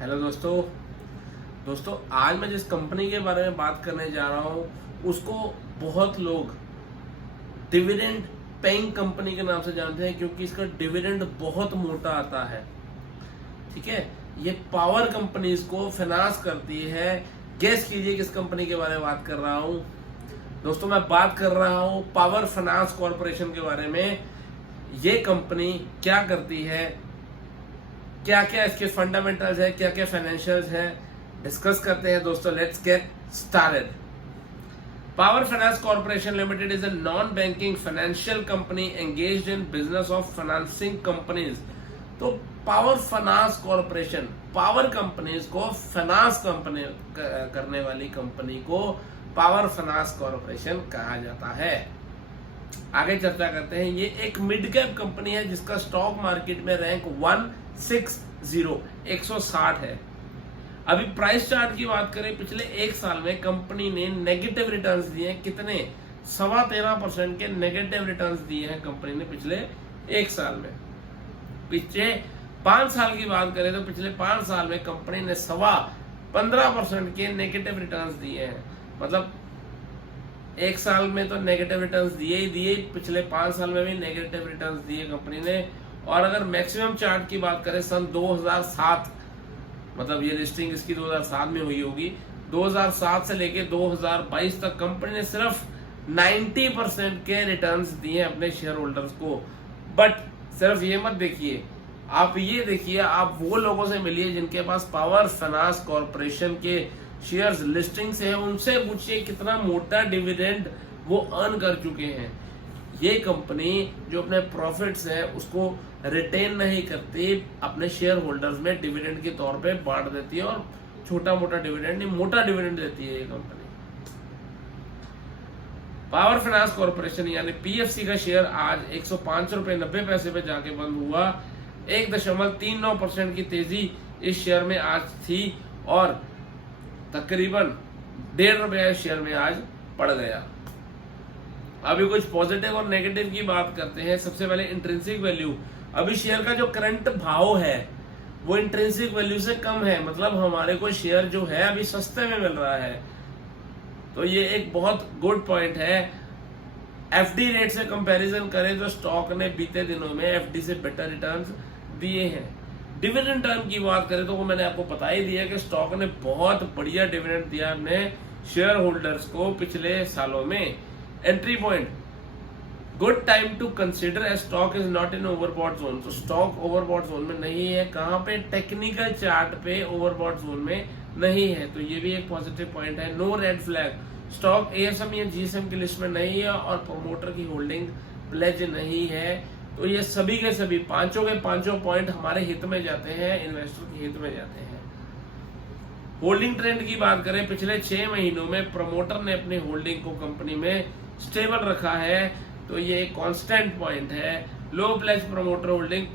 Hello दोस्तों आज मैं जिस कंपनी के बारे में बात करने जा रहा हूँ उसको बहुत लोग डिविडेंड पेइंग कंपनी के नाम से जानते हैं, क्योंकि इसका डिविडेंड बहुत मोटा आता है। ठीक है, ये पावर कंपनीज को फाइनेंस करती है। गेस कीजिए किस कंपनी के बारे में बात कर रहा हूँ। दोस्तों मैं बात कर रहा हूँ पावर फाइनेंस कॉर्पोरेशन के बारे में। ये कंपनी क्या करती है, क्या क्या इसके फंडामेंटल्स है, क्या क्या फाइनेंशियल्स है, डिस्कस करते हैं दोस्तों। Let's get started. Power finance corporation limited is a non banking financial company engaged in business of financing companies. तो power finance corporation power companies को फाइनेंस कंपनी करने वाली कंपनी को पावर फाइनेंस कॉर्पोरेशन कहा जाता है। आगे चर्चा करते हैं। ये एक मिड कैप कंपनी है जिसका स्टॉक मार्केट में रैंक 160 है। अभी प्राइस चार्ट की बात करें, पिछले एक साल में कंपनी ने नेगेटिव रिटर्न्स दिए हैं। कितने? 13.25% के नेगेटिव रिटर्न्स दिए हैं कंपनी ने पिछले एक साल में। पिछले 5 साल की बात करें तो पिछले 5 साल में कंपनी ने 15.25% के नेगेटिव रिटर्न्स दिए हैं। मतलब एक साल में तो नेगेटिव रिटर्न्स दिए ही दिए, पिछले 5 साल में भी नेगेटिव रिटर्न्स दिए कंपनी ने। और अगर मैक्सिमम चार्ट की बात करें सन 2007, मतलब ये लिस्टिंग इसकी 2007 में हुई होगी, 2007 से लेके 2022 तक कंपनी ने सिर्फ 90% के रिटर्न्स दिए अपने शेयर होल्डर्स को। बट सिर्फ ये मत देखिए, आप ये देखिए, आप वो लोगों से मिलिए जिनके पास पावर फाइनेंस कॉर्पोरेशन के शेयर्स लिस्टिंग से है, उनसे पूछिए कितना मोटा डिविडेंड वो अर्न कर चुके हैं। ये कंपनी जो अपने प्रॉफिट्स है उसको रिटेन नहीं करती, अपने शेयर होल्डर्स में डिविडेंड के तौर पे बांट देती है, और छोटा मोटा डिविडेंड नहीं, मोटा डिविडेंड देती है ये कंपनी। पावर फाइनेंस कॉर्पोरेशन यानी पीएफसी का शेयर आज 105 रुपए 90 पैसे पे जाके बंद हुआ। 1.39% की तेजी इस शेयर में आज थी, और तकरीबन 1.5 रुपया शेयर में आज पड़ गया। अभी कुछ पॉजिटिव और नेगेटिव की बात करते हैं। सबसे पहले इंट्रिंसिक वैल्यू। अभी शेयर का जो करंट भाव है वो इंट्रिंसिक वैल्यू से कम है, मतलब हमारे को शेयर जो है अभी सस्ते में मिल रहा है। तो ये एक बहुत गुड पॉइंट है। एफडी रेट से कंपैरिजन करें तो स्टॉक ने बीते दिनों में एफडी से बेटर रिटर्न्स दिए हैं। डिविडेंड टर्म की बात करें तो वो मैंने आपको बता ही दिया कि स्टॉक ने बहुत बढ़िया डिविडेंड दिया अपने शेयर होल्डर्स को पिछले सालों में। Entry point, good time to consider as stock is not in overbought zone. तो स्टॉक ओवरबॉट जोन में नहीं है। कहां पे? टेक्निकल चार्ट पे ओवरबॉट जोन में नहीं है, तो ये भी एक पॉजिटिव पॉइंट है। No red flag, stock ASM या जीएसएम की लिस्ट में नहीं है, और प्रमोटर की होल्डिंग प्लेज नहीं है। तो ये सभी के सभी पांचों के पांचों पॉइंट हमारे हित में जाते हैं, इन्वेस्टर के हित में जाते हैं। होल्डिंग ट्रेंड की बात करें, पिछले 6 महीनों में प्रमोटर ने अपनी होल्डिंग को कंपनी में स्टेबल रखा है, तो ये एक कांस्टेंट पॉइंट है। लो प्लेज प्रमोटर होल्डिंग,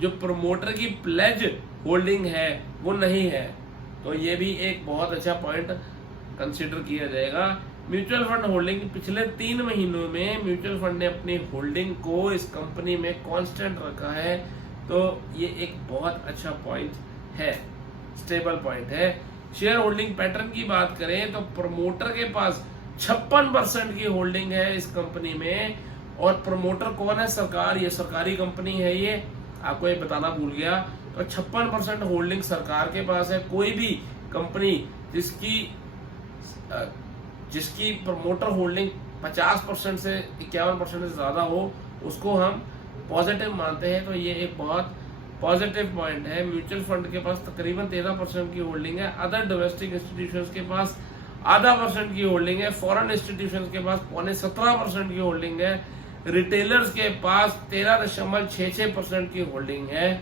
जो प्रमोटर की प्लेज होल्डिंग है वो नहीं है, तो ये भी एक बहुत अच्छा पॉइंट कंसीडर किया जाएगा। म्यूचुअल फंड होल्डिंग, पिछले 3 महीनों में म्यूचुअल फंड ने अपनी होल्डिंग को इस कंपनी में कांस्टेंट रखा है, तो ये एक बहुत अच्छा पॉइंट है, स्टेबल पॉइंट है। शेयर होल्डिंग पैटर्न की बात करें तो प्रमोटर के पास 56% की होल्डिंग है इस कंपनी में, और प्रमोटर कौन है? सरकार। ये सरकारी कंपनी है, ये आपको ये बताना भूल गया। तो 56% होल्डिंग सरकार के पास है। कोई भी कंपनी जिसकी प्रमोटर होल्डिंग 50% से 51% से ज्यादा हो, उसको हम पॉजिटिव मानते हैं, तो ये एक बहुत पॉजिटिव पॉइंट है। म्यूचुअल फंड के पास तकरीबन 13% की होल्डिंग है। अदर डोमेस्टिक इंस्टीट्यूशंस के पास 0.5% की होल्डिंग है। फॉरेन इंस्टीट्यूशंस के पास 17.25% की होल्डिंग है। रिटेलर्स के पास 13.66% की होल्डिंग है।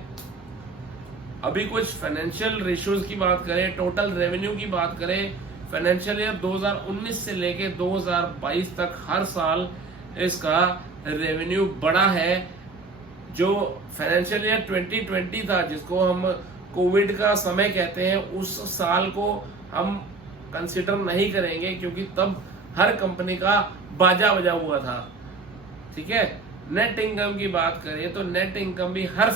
अभी कुछ फाइनेंशियल रेशियोज की बात करें, टोटल रेवेन्यू की बात करें, फाइनेंशियल ईयर 2019 से लेके 2022 तक हर साल इसका रेवेन्यू बढ़ा है। जो फाइनेंशियल ईयर 2020 था, जिसको हम कोविड का समय कहते हैं, उस साल को हम कंसिडर नहीं करेंगे, क्योंकि तब हर कंपनी का बाजा बजा हुआ था। ठीक है। नेट इनकम की बात करें तो नेट इनकम भी हर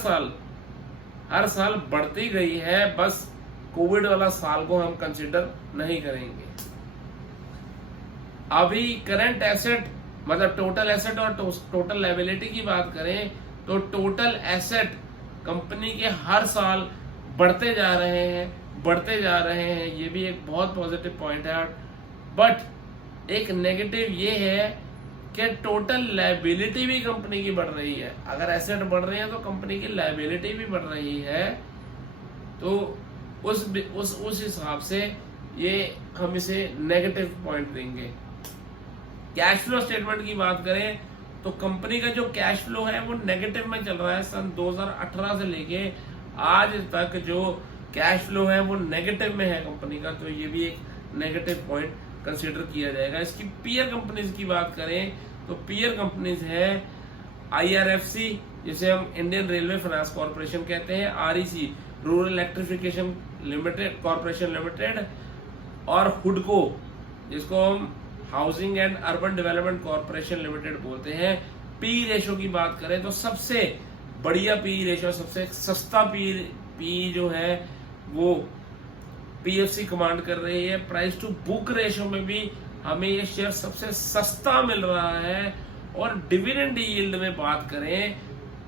साल बढ़ती गई है, बस कोविड वाला साल को हम कंसिडर नहीं करेंगे। अभी करंट एसेट मतलब टोटल एसेट और टोटल लायबिलिटी की बात करें तो टोटल एसेट कंपनी के हर साल बढ़ते जा रहे हैं, ये भी एक बहुत पॉजिटिव पॉइंट है। बट एक नेगेटिव ये है कि टोटल लायबिलिटी भी कंपनी की बढ़ रही है। अगर एसेट बढ़ रहे हैं तो कंपनी की लायबिलिटी भी बढ़ रही है, तो उस हिसाब से ये हम इसे नेगेटिव पॉइंट देंगे। कैश फ्लो स्टेटमेंट की बात करें तो कंपनी का जो कैश फ्लो है वो नेगेटिव में चल रहा है। सन 2018 से लेके आज तक जो कैश फ्लो है वो नेगेटिव में है कंपनी का, तो ये भी एक नेगेटिव पॉइंट कंसीडर किया जाएगा। इसकी पीयर कंपनीज की बात करें तो पीयर कंपनीज है IRFC जिसे हम इंडियन रेलवे फाइनेंस कॉर्पोरेशन कहते हैं, REC rural electrification limited corporation limited, और हुडको जिसको हम housing and urban development corporation limited बोलते हैं। पी रेशो की बात करें तो सबसे बढ़िया पी रेशो, सबसे सस्ता पी जो है वो PFC कमांड कर रही है। प्राइस टू बुक रेशो में भी हमें ये शेयर सबसे सस्ता मिल रहा है। और डिविडेंड यील्ड में बात करें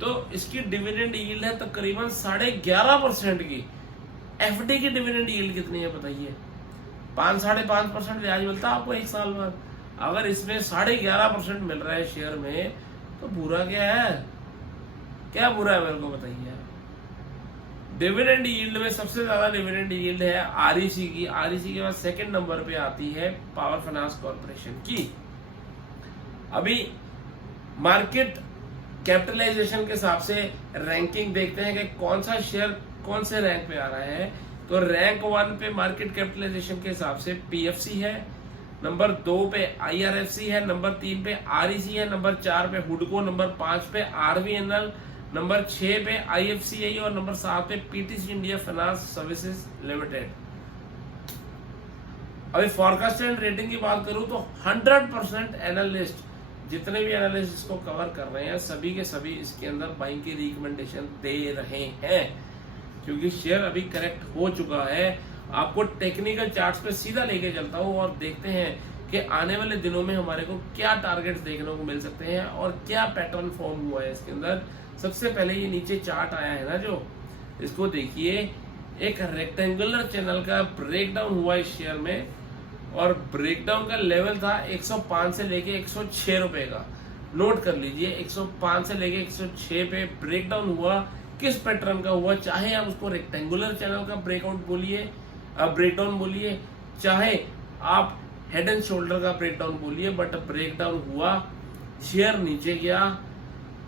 तो इसकी डिविडेंड यील्ड है तकरीबन 11.5% की। FD की डिविडेंड यील्ड कितनी है बताइए? 5-5.5% ब्याज मिलता है आपको एक साल बाद। अगर इसमें 11.5% मिल रहा है शेयर में तो बुरा क्या है? क्या बुरा है मेरे को बताइए। डिविडेंड यील्ड में सबसे ज्यादा डिविडेंड यील्ड है REC की। REC के बाद सेकंड नंबर पे आती है पावर फाइनेंस कॉर्पोरेशन की। अभी मार्केट कैपिटलाइजेशन के हिसाब से रैंकिंग देखते हैं कि कौन सा शेयर कौन से रैंक पे आ रहा है। तो रैंक 1 पे मार्केट कैपिटलाइजेशन के हिसाब से PFC है, नंबर 2 पे IRFC है, नंबर 3 पे REC है, नंबर 4 पे हुडको, नंबर 5 पे RVNL, नंबर 6 पे IFCI और नंबर 7 पे PTC India finance services limited. अभी फॉरकास्ट एंड रेटिंग की बात करूं तो 100% एनालिस्ट जितने भी एनालिस्ट इसको कवर कर रहे हैं सभी के सभी इसके अंदर बाइंग की रिकमेंडेशन दे रहे हैं, क्योंकि शेयर अभी करेक्ट हो चुका है। आपको टेक्निकल चार्ट्स पे सीधा लेके चलता हूं और देखते हैं कि आने वाले दिनों में हमारे को क्या टारगेट्स देखने को मिल सकते हैं और क्या पैटर्न फॉर्म हुआ है इसके अंदर। सबसे पहले ये नीचे चार्ट आया है ना, जो इसको देखिए, एक रेक्टेंगुलर चैनल का ब्रेकडाउन हुआ इस शेयर में और ब्रेकडाउन का लेवल था 105 से लेके 106 रुपए का। नोट कर लीजिए 105 से लेके 106 पे ब्रेकडाउन हुआ। किस पैटर्न का हुआ? चाहे आप उसको रेक्टेंगुलर चैनल का ब्रेकआउट बोलिए, ब्रेकडाउन बोलिए, चाहे आप हेड एंड शोल्डर का ब्रेकडाउन बोलिए, बट ब्रेकडाउन हुआ, शेयर नीचे गया।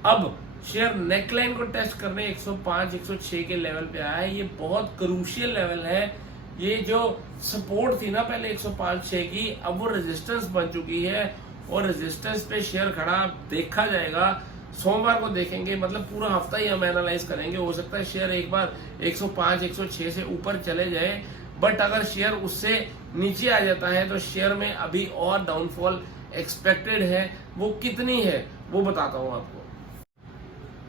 अब शेयर नेकलाइन को टेस्ट करने 105-106 के लेवल पे आया है। ये बहुत क्रूशियल लेवल है। ये जो सपोर्ट थी ना पहले 105-6 की, अब वो रेजिस्टेंस बन चुकी है और रेजिस्टेंस पे शेयर खड़ा देखा जाएगा। सोमवार को देखेंगे, मतलब पूरा हफ्ता ही हम एनालाइज करेंगे। हो सकता है शेयर एक बार 105-106 से ऊपर चले जाए, बट अगर शेयर उससे नीचे आ जाता है तो शेयर में अभी और डाउनफॉल एक्सपेक्टेड है। वो कितनी है वो बताता हूं आपको।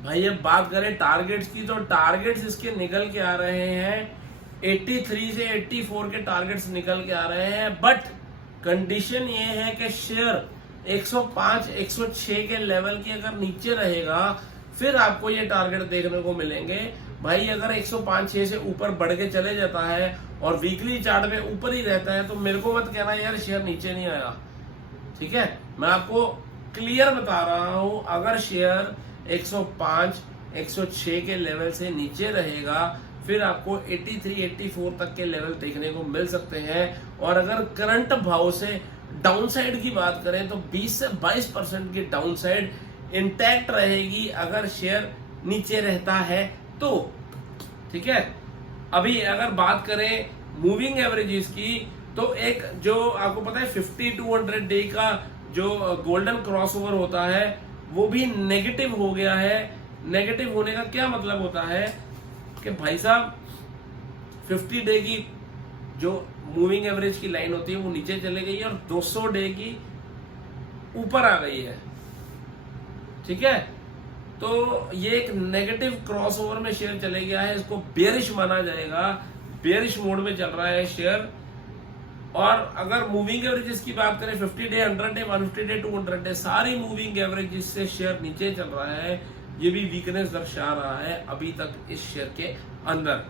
भाई अब बात करें टारगेट्स की, तो टारगेट्स इसके निकल के आ रहे हैं 83 से 84 के टारगेट्स निकल के आ रहे हैं। बट कंडीशन ये है कि शेयर 105-106 के लेवल की अगर नीचे रहेगा फिर आपको ये टारगेट देखने को मिलेंगे। भाई अगर 105-6 से ऊपर बढ़ के चले जाता है और वीकली चार्ट में ऊपर ही रहता है तो मेरे को मत कहना यार शेयर नीचे नहीं आया। ठीक है, मैं आपको क्लियर बता रहा हूं, अगर शेयर 105-106 के लेवल से नीचे रहेगा फिर आपको 83-84 तक के लेवल देखने को मिल सकते हैं। और अगर करंट भाव से डाउनसाइड की बात करें तो 20 से 22% की डाउनसाइड इंटैक्ट रहेगी अगर शेयर नीचे रहता है तो। ठीक है, अभी अगर बात करें मूविंग एवरेजेस की तो एक जो आपको पता है 50-100 डे का जो गोल्डन क्रॉसओवर होता है वो भी नेगेटिव हो गया है। नेगेटिव होने का क्या मतलब होता है कि भाई साहब 50 डे की जो मूविंग एवरेज की लाइन होती है वो नीचे चले गई है और 200 डे की ऊपर आ गई है। ठीक है, तो ये एक नेगेटिव क्रॉसओवर में शेयर चले गया है, इसको बेयरिश माना जाएगा। बेयरिश मोड में चल रहा है शेयर। और अगर मूविंग एवरेजेस की बात करें 50 डे, 100 डे, 150 डे, 200 डे, सारी मूविंग एवरेजेस से शेयर नीचे चल रहा है। ये भी वीकनेस दर्शा रहा है अभी तक इस शेयर के अंदर।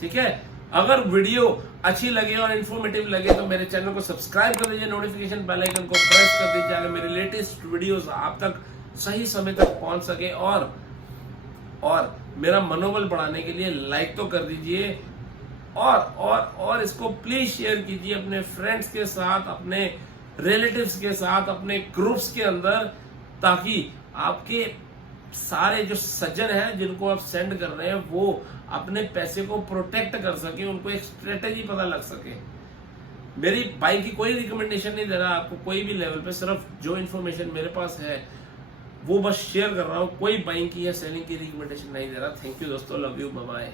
ठीक है, अगर वीडियो अच्छी लगे और इन्फॉर्मेटिव लगे तो मेरे चैनल को सब्सक्राइब कर दीजिए, नोटिफिकेशन बेल आइकन को प्रेस कर दीजिए अगर मेरे लेटेस्ट वीडियोस आप तक सही समय तक पहुंच सके। और मेरा मनोबल बढ़ाने के लिए लाइक तो कर दीजिए और इसको प्लीज शेयर कीजिए अपने फ्रेंड्स के साथ, अपने रिलेटिव्स के साथ, अपने ग्रुप्स के अंदर, ताकि आपके सारे जो सज्जन हैं जिनको आप सेंड कर रहे हैं वो अपने पैसे को प्रोटेक्ट कर सके, उनको एक स्ट्रेटेजी पता लग सके। मेरी बाइंग की कोई रिकमेंडेशन नहीं दे रहा आपको कोई भी लेवल पे, सिर्फ जो इन्फॉर्मेशन मेरे पास है वो बस शेयर कर रहा हूँ। कोई बाइंग की या सेलिंग की रिकमेंडेशन नहीं दे रहा। थैंक यू दोस्तों, लव यू, बाय बाय।